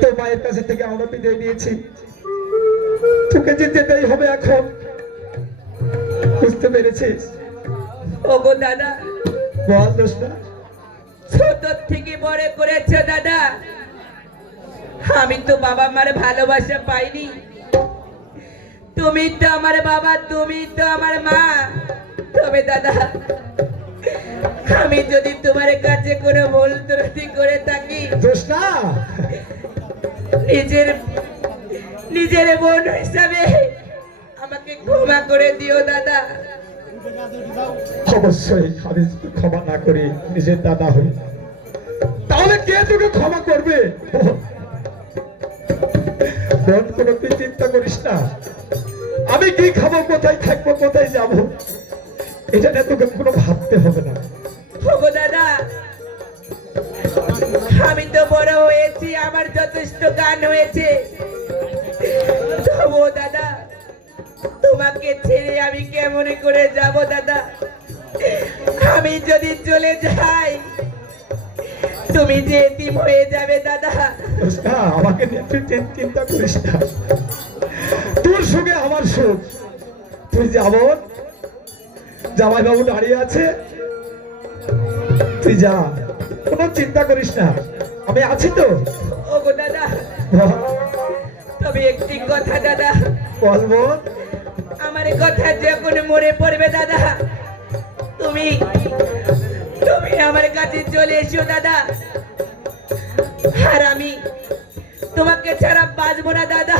তোর মায়ের কাছে থেকে আমরা বিদায় নিয়েছি। তোকে যেতেই হবে এখন বুঝতে পেরেছিস? ওগো দাদা। বল দোষ না ছোট থেকে বড় করেছ দাদা। আমি তো বাবা মার ভালোবাসা পাইনি। তুমি তো আমার বাবা তুমি তো আমার মা। তবে দাদা আমি যদি তোমার কাছে কোনো ভুল ত্রুটি করে থাকি নিজের নিজের বোন হিসাবে আমাকে ক্ষমা করে দিও দাদা। অবশ্যই আমি ক্ষমা না করি নিজের দাদা হই। তাহলে কে তোকে ক্ষমা করবে? বোন। কোনো তুই চিন্তা করিস না। আমি কি খাব কোথায় থাকব কোথায় যাব? এটা নিয়ে তোকে কোনো ভাবতে হবে না। ওগো দাদা। আমি তো বড় হয়েছি আমার যথেষ্ট গান হয়েছে। তবু দাদা তোমাকে ছেড়ে আমি কেমন করে যাব দাদা? আমি যদি চলে যাই তুমি যে এতিম হয়ে যাবে দাদা। আমাকে চিন্তা করিস না। তোর সুখে আমার সুখ তুই যাবন জামাই বাবু দাঁড়িয়ে আছে। তুই যা কোনো চিন্তা করিস না। আমি আছি তো। দাদা তবে একটি কথা দাদা। বল বোন আমার কথা যখন মনে পড়বে দাদা তুমি তুমি আমার কাছে চলে এসো দাদা। আর আমি তোমাকে ছাড়া বাঁচবো না দাদা।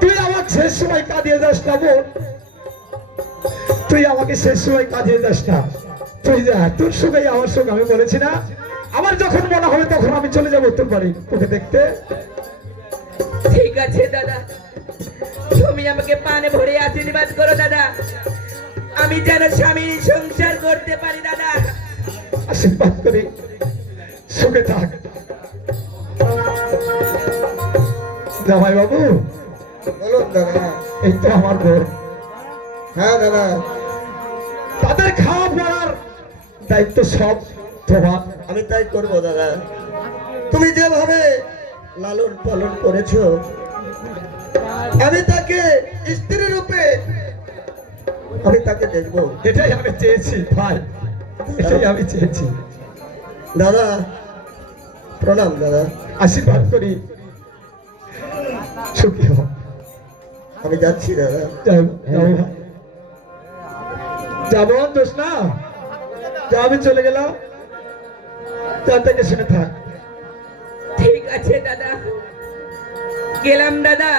তুই আমার শেষ সময় কাঁদিয়ে যাস না বোন। তুই আমাকে শেষ সময় কাঁদিয়ে যাস না। তুই যা তোর সুখেই আমার সুখ আমি বলেছি না। আমার যখন মনে হবে তখন আমি চলে যাব তোর বাড়ি। তোকে দেখতে। ঠিক আছে দাদা। তুমি আমাকে পানে ভরে আশীর্বাদ করো দাদা। আমি যেন স্বামীর সংসার করতে পারি দাদা। আশীর্বাদ করি। সুখে থাক। জামাই বাবু বলুন দাদা। এই তো আমার বোন হ্যাঁ দাদা। তাদের খাওয়া পড়ার দায়িত্ব সব তোমার। আমি তাই করব দাদা। তুমি যেভাবে লালন পালন করেছ আমি তাকে স্ত্রী রূপে আমি তাকে দেখব। এটাই আমি চেয়েছি ভাই। এটাই আমি চেয়েছি। দাদা প্রণাম দাদা। আশীর্বাদ করি। সুখী হোক আমি যাচ্ছি দাদা। যাব দোষ না যা আমি চলে গেলাম যা থেকে শুনে থাক ঠিক আছে দাদা গেলাম দাদা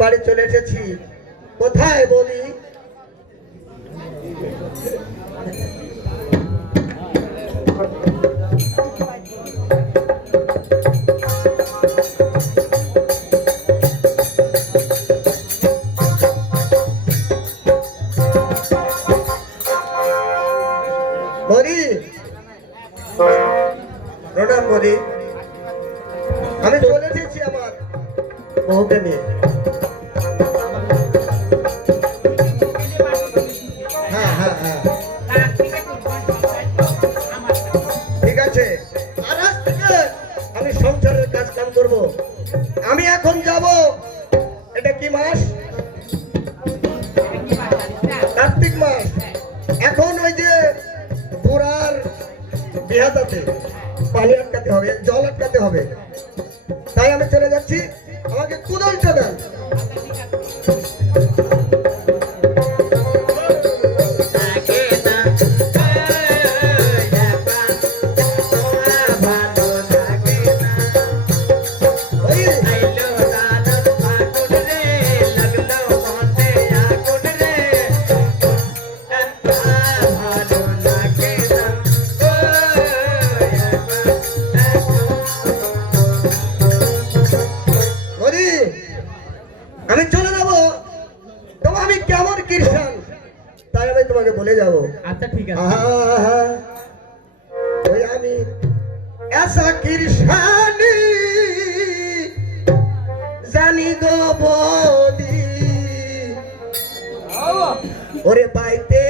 বাড়ি চলে এসেছি। কোথায় বলি? নেহাত আছে আটকাতে হবে জল আটকাতে হবে। সাকির শানি জানি গো বদি। ওরে বাইতে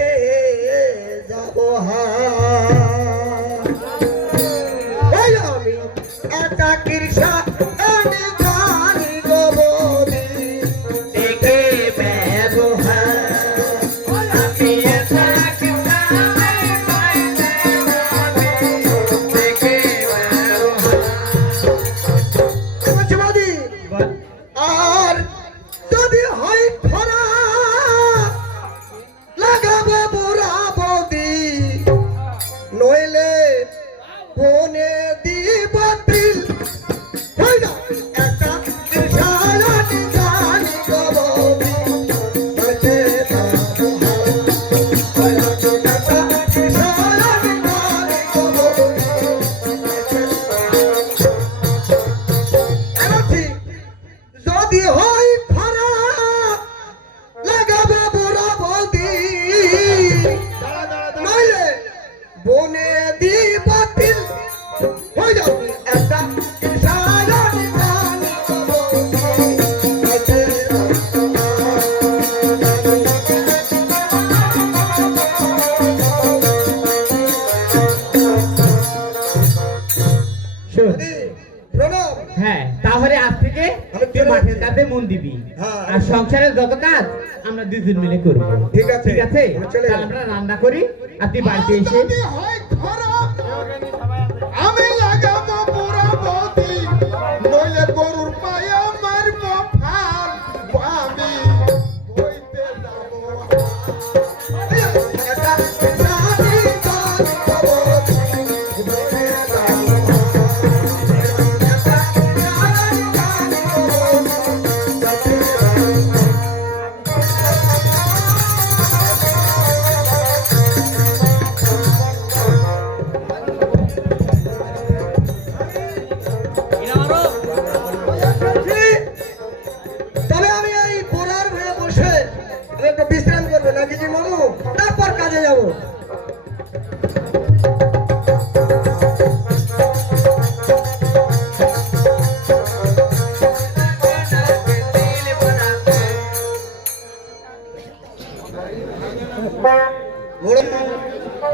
জাতি বাড়তে এসে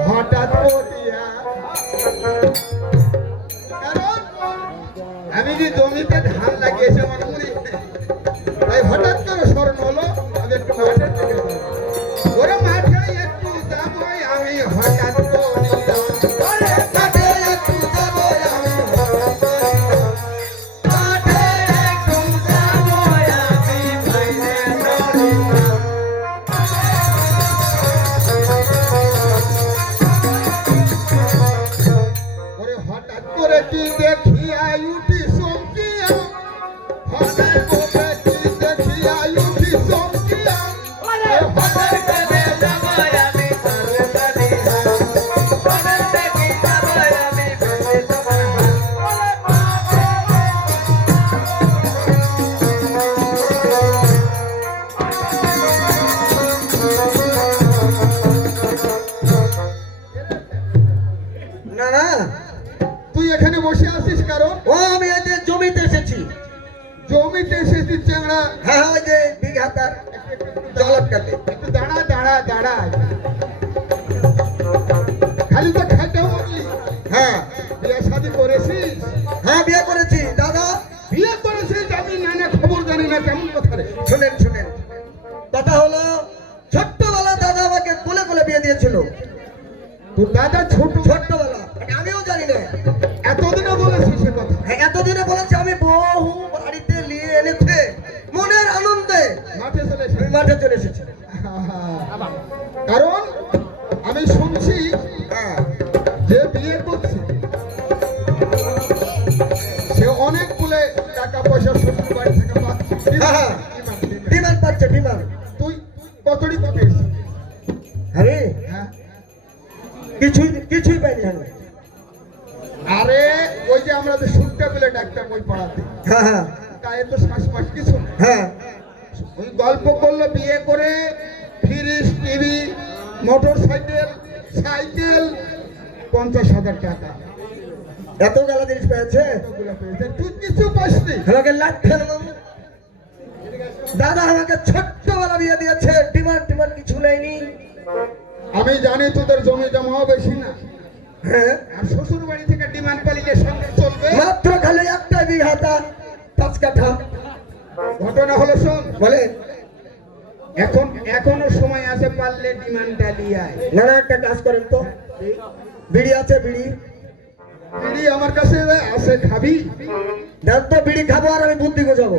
হঠাৎ কারণ আমি যে জমিতে ধান লাগিয়েছি আমার তাই হঠাৎ করে কারণ আমি শুনছি যে বিয়ে একটা পাঁচ কাঠা। ঘটনা হলো শোন বলে এখন এখনও সময় আছে পারলে ডিমান্ডটা নিয়ে আয়। না না একটা কাজ করেন তো। বিড়ি আছে বিড়ি। বিড়ি আমার কাছে আছে খাবি? দেন তো বিড়ি খাব আর আমি বুদ্ধি গোছাবো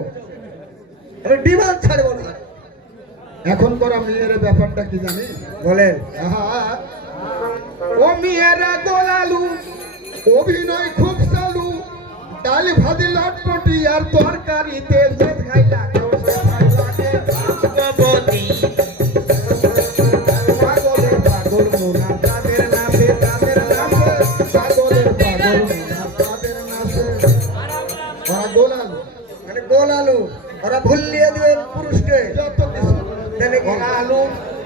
আমি ডিমান্ড ছাড়বো না। এখন করা মেয়ের ব্যাপারটা কি জানি? বলেন ও মেয়েরা গোলালু অভিনয় খুব ডাল ভাজি লটপটি আর তরকারিতে যে খাইলা মোনা ওরা গোলালু মানে গোল আলু ওরা ভুল নিয়ে পুরুষকে যত কিছু। তাহলে কি? আলু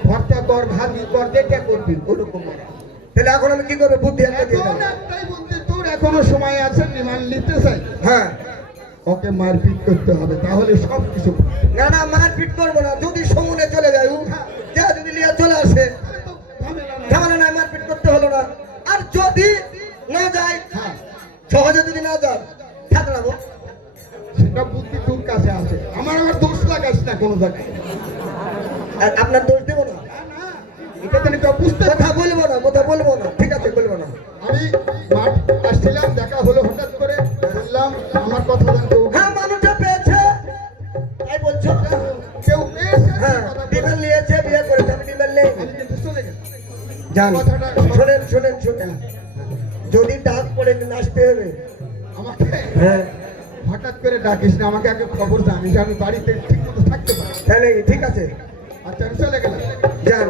ভর্তা কর ভাজি কর যেটা করবি ওরকম ওরা। তাহলে এখন আমি কি করব? বুদ্ধি একটা দিয়ে দেবো এখনও সময় আছে ডিমান্ড নিতে চাই। হ্যাঁ। ওকে মারপিট করতে হবে তাহলে সব কিছু না না মারপিট করব না। যদি সমুনে চলে যায় উ, যা যদি নিয়ে চলে আসে ঝামেলা নাই। মারপিট করতে হলো না। আর যদি না যায় হ্যাঁ। সহজে যদি না যায় সেটা বুদ্ধি তোর কাছে আছে। আমার আবার দোষ লাগাস না কোনো জায়গায়। আর আপনার দোষ দেবো না, এটা তো বুঝতে কথা বলব না কথা বলব না। ঠিক আছে বলব না। আমি মাঠ আসছিলাম দেখা হলো হঠাৎ করে বললাম আমার কথা জানতে হ্যাঁ মানুষটা পেয়েছে। তাই বলছো? কেউ পেয়েছে? হ্যাঁ কথা বলে। ডিমেল নিয়েছে বিয়ে করেছে। আমি ডিমেল নেই। জান শোনেন শোনেন শোনেন। যদি ডাক পড়ে নাচতে হবে। আমাকে? হ্যাঁ। হঠাৎ করে ডাকিস না আমাকে আগে খবর জানিস আমি বাড়িতে ঠিক মতো থাকতে পারি তাহলে ঠিক আছে। আচ্ছা আমি চলে গেলাম। যান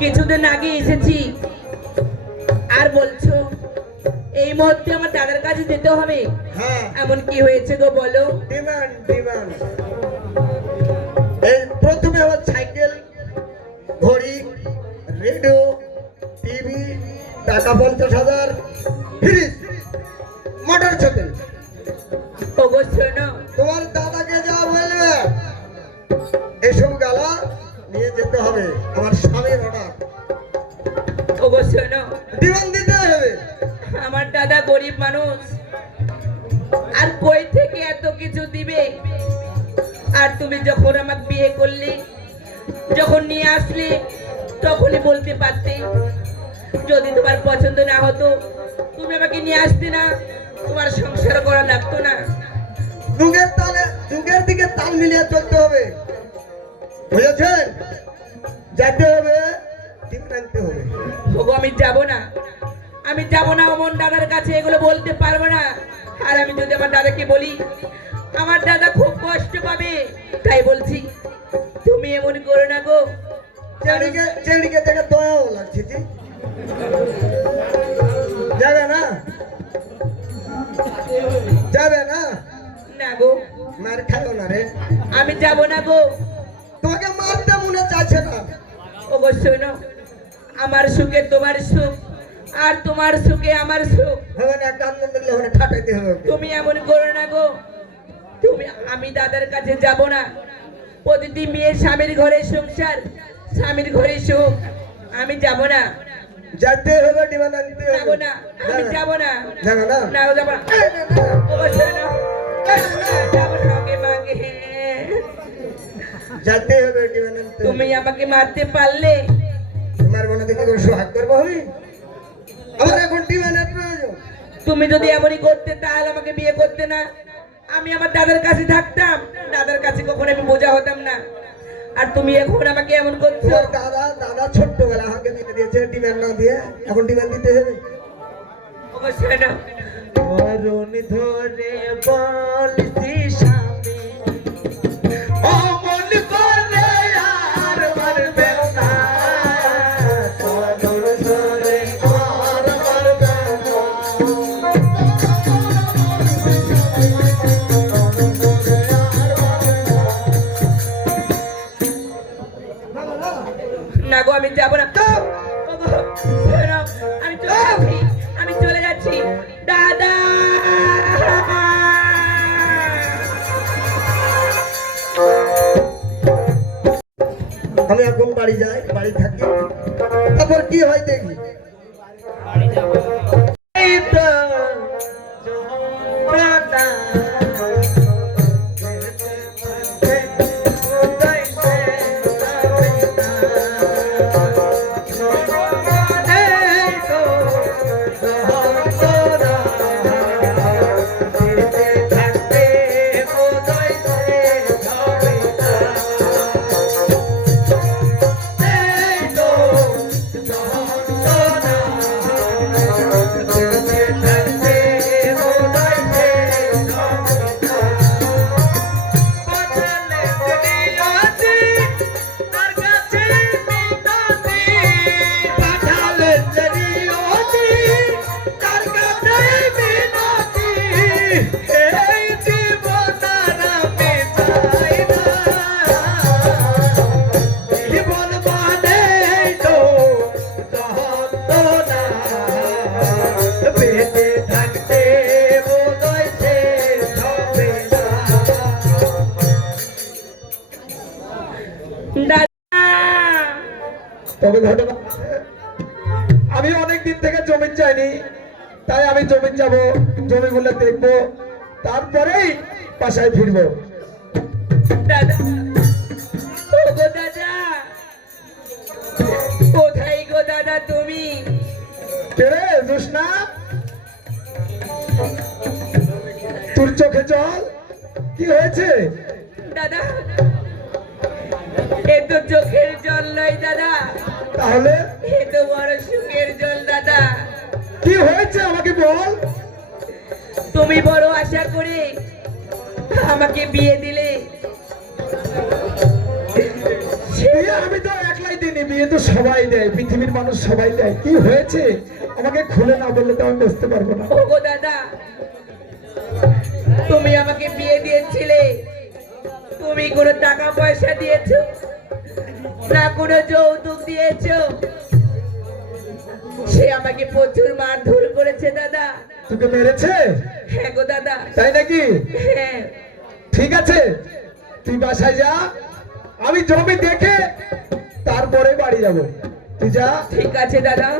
কিছুদিন আগে এসেছি। আর বলছো এই মুহূর্তে আমার দাদার কাছে যেতে হবে? হ্যাঁ। এমন কি হয়েছে গো বলো? ডিমান্ড এই প্রথমে আমার সাইকেল ঘড়ি রেডিও টিভি টাকা পঞ্চাশ হাজার ফ্রিজ মোটর সাইকেল মিলিয়ে চলতে হবে। বুঝেছেন? যেতে হবে হবে। ওগো আমি যাব না। আমি যাব না অমন দাদার কাছে এগুলো বলতে পারব না। আর আমি যদি আমার দাদাকে বলি আমার দাদা খুব কষ্ট পাবে। তাই বলছি তুমি এমন করো না গো। চেড়িকে দেখে দয়াও লাগছে জি। যাবে না? যাবে না? না গো। মার খাও না রে। আমি যাব না গো। তোমাকে মারতে মনে চাইছে না। অবশ্যই শোনো আমার সুখে তোমার সুখ আর তোমার সুখে আমার সুখ। না তুমি এমন করো না গো। তুমি আমি দাদার কাছে যাব না। প্রতিটি মেয়ের স্বামীর ঘরে সংসার স্বামীর ঘরে সুখ। আমি যাব না। যেতে হবে ডিমান্ড আনতে যাব হবে। না। আমি যাব না। যাবে না। না যাব। না সঙ্গে মাগে যেতে হবে ডিমান্ড। তুমি আমাকে মারতে পারলে? তোমার মনে কোনো সোহাগ করব হবে আমার এখন ডিমান্ডের প্রয়োজন। তুমি যদি এমনই করতে তাহলে আমাকে বিয়ে করতে না। আমি আমার দাদার কাছে থাকতাম। দাদার কাছে কখনো আমি বোঝা হতাম না। আর তুমি এখন আমাকে এমন করছ। দাদা দাদা ছোট্টবেলা আমাকে দিতে দিয়েছে ডিমান্ড না দিয়ে। এখন ডিমান্ড দিতে হবে। ওগো শোনো অরুণ ধরে বলছি স্বামী অমন না। অরুণ ধরে আর বাসায় ফিরবো। দাদা। ও গো দাদা। কোথায় গো দাদা তুমি? কেরে জোসনা তোর চোখে জল? কি হয়েছে? দাদা এ তো চোখের জল নয় দাদা। তাহলে? এ তো বড় সুখের জল দাদা। কি হয়েছে আমাকে বল? তুমি বড় আশা করে আমাকে বিয়ে দিলে। আমি তো একলাই দিইনি বিয়ে তো সবাই দেয় পৃথিবীর মানুষ সবাই দেয়। কি হয়েছে? আমাকে খুলে না বললে তো আমি বুঝতে পারব না। ও গো দাদা তুমি আমাকে বিয়ে দিয়েছিলে। তুমি কোনো টাকা পয়সা দিয়েছ না কোনো যৌতুক দিয়েছ। সে আমাকে প্রচুর মারধর করেছে দাদা। তোকে মেরেছে? হ্যাঁ গো দাদা। তাই নাকি? হ্যাঁ। ঠিক আছে? তুই বাসায় যা। আমি জমি দেখে তারপরে বাড়ি যাব। তুই যা। ঠিক আছে, দাদা।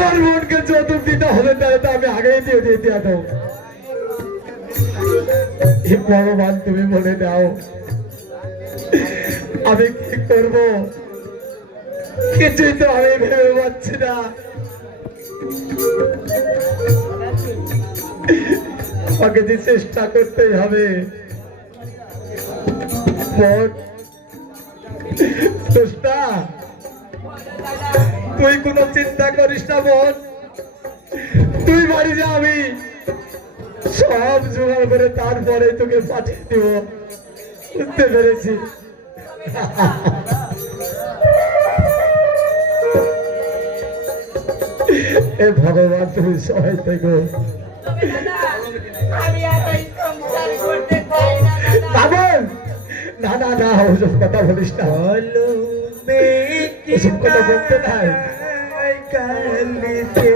আমার বোনকে যৌতুক দিতে হবে তাহলে তো আমি আগেই দিয়ে দিয়ে দিতাম হে ভগবান, তুমি বলে দাও, আমি কি করব? কিছুই তো আমি ভেবে পাচ্ছি না। আমাকে যে চেষ্টা করতেই হবে। চেষ্টা? তুই কোনো চিন্তা করিস না, বোন। তুই বাড়ি যাবি আমি। সব জোগাড় করে তারপরে তোকে পাঠিয়ে দিব। বুঝতে পেরেছি। এ ভগবান, তুমি সহায় থেকো। না না না কথা বলিস না। এসব কথা বলতে নাই। কালিতে।